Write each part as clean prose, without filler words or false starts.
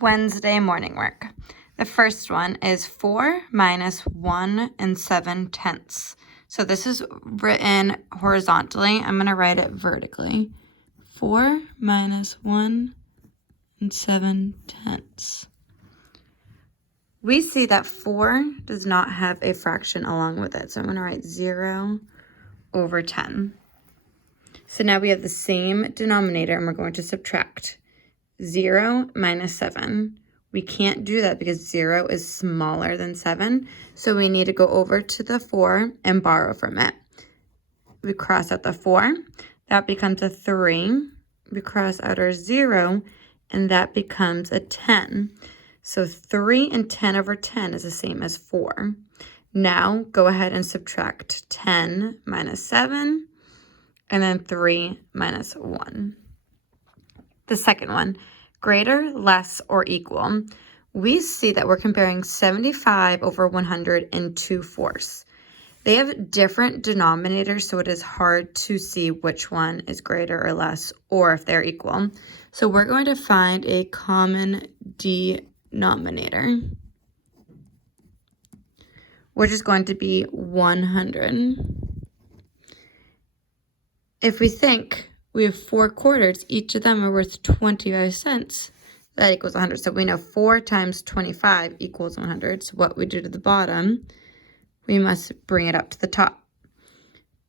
Wednesday morning work. The first one is 4 minus 1 7/10. So this is written horizontally. I'm going to write it vertically. 4 minus 1 7/10. We see that 4 does not have a fraction along with it. So I'm going to write 0 over 10. So now we have the same denominator and we're going to subtract. 0 minus 7. We can't do that because 0 is smaller than 7. So we need to go over to the 4 and borrow from it. We cross out the 4. That becomes a 3. We cross out our 0 and that becomes a 10. So 3 and 10 over 10 is the same as 4. Now go ahead and subtract 10 minus 7 and then 3 minus 1. The second one, greater, less, or equal. We see that we're comparing 75 over 100 and 2/4. They have different denominators, so it is hard to see which one is greater or less, or if they're equal. So we're going to find a common denominator, which is going to be 100. If we think we have 4 quarters, each of them are worth 25 cents. That equals 100. So we know 4 times 25 equals 100. So what we do to the bottom, we must bring it up to the top.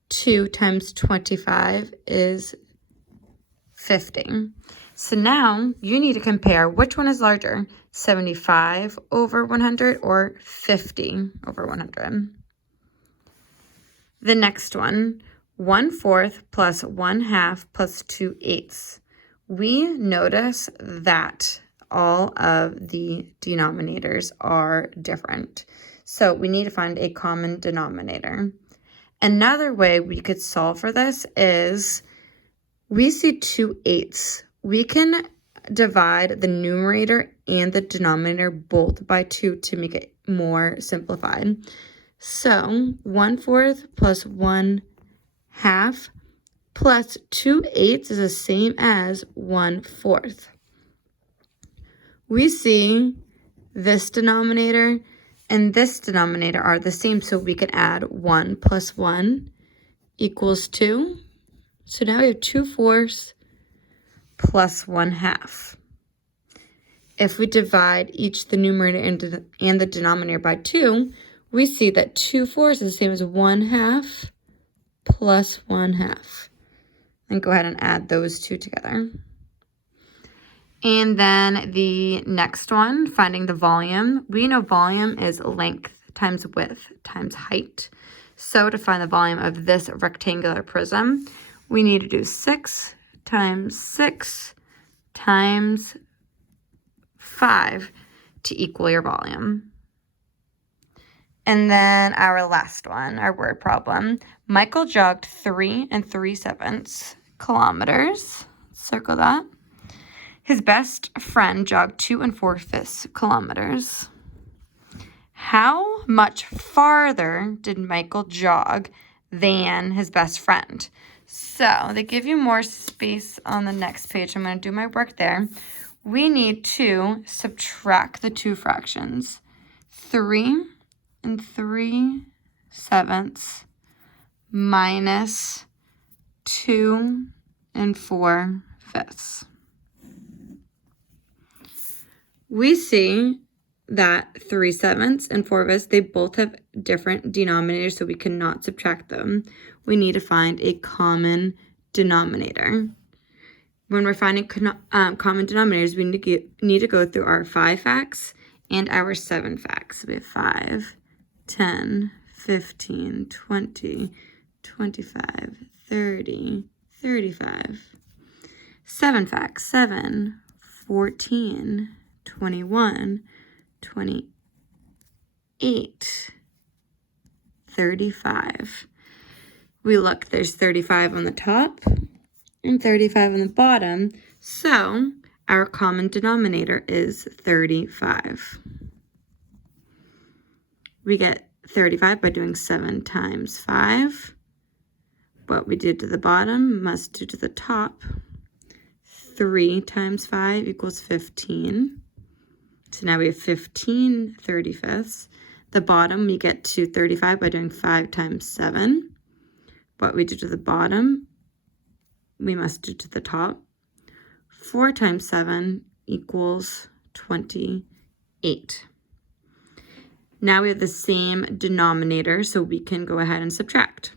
2 times 25 is 50. So now you need to compare which one is larger, 75 over 100 or 50 over 100. The next one, 1/4 plus 1/2 plus 2/8. We notice that all of the denominators are different. So we need to find a common denominator. Another way we could solve for this is we see 2/8. We can divide the numerator and the denominator both by 2 to make it more simplified. So 1/4 plus 1/2 plus 2/8 is the same as 1/4. We see this denominator and this denominator are the same, so we can add 1 plus 1 equals 2. So now we have 2/4 plus 1/2. If we divide each the numerator and the denominator by 2, we see that 2/4 is the same as 1/2 plus 1/2. And go ahead and add those two together. And then the next one, finding the volume. We know volume is length times width times height. So to find the volume of this rectangular prism, we need to do 6 times 6 times 5 to equal your volume. And then our last one, our word problem. Michael jogged 3 3/7 kilometers. Circle that. His best friend jogged 2 4/5 kilometers. How much farther did Michael jog than his best friend? So they give you more space on the next page. I'm going to do my work there. We need to subtract the two fractions. 3 3/7 minus 2 4/5. We see that 3/7 and 4/5, they both have different denominators, so we cannot subtract them. We need to find a common denominator. When we're finding common denominators, we need to go through our 5 facts and our 7 facts. So we have 5, 10, 15, 20, 25, 30, 35. 7 facts, 7, 14, 21, 28, 35. We look, there's 35 on the top and 35 on the bottom. So our common denominator is 35. We get 35 by doing 7 times 5. What we did to the bottom must do to the top. 3 times 5 equals 15. So now we have 15 35ths. The bottom, we get to 35 by doing 5 times 7. What we do to the bottom, we must do to the top. 4 times 7 equals 28. Now we have the same denominator, so we can go ahead and subtract.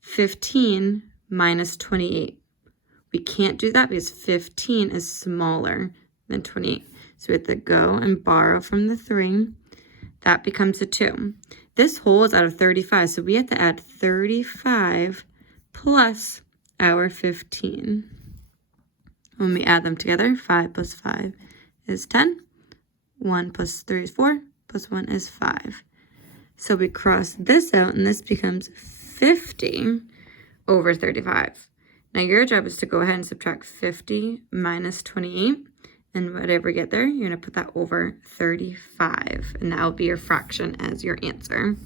15 minus 28. We can't do that because 15 is smaller than 28. So we have to go and borrow from the 3. That becomes a 2. This whole is out of 35, so we have to add 35 plus our 15. When we add them together, 5 plus 5 is 10. 1 plus 3 is 4, plus 1 is 5. So we cross this out, and this becomes 50 over 35. Now your job is to go ahead and subtract 50 minus 28. And whatever you get there, you're going to put that over 35. And that will be your fraction as your answer.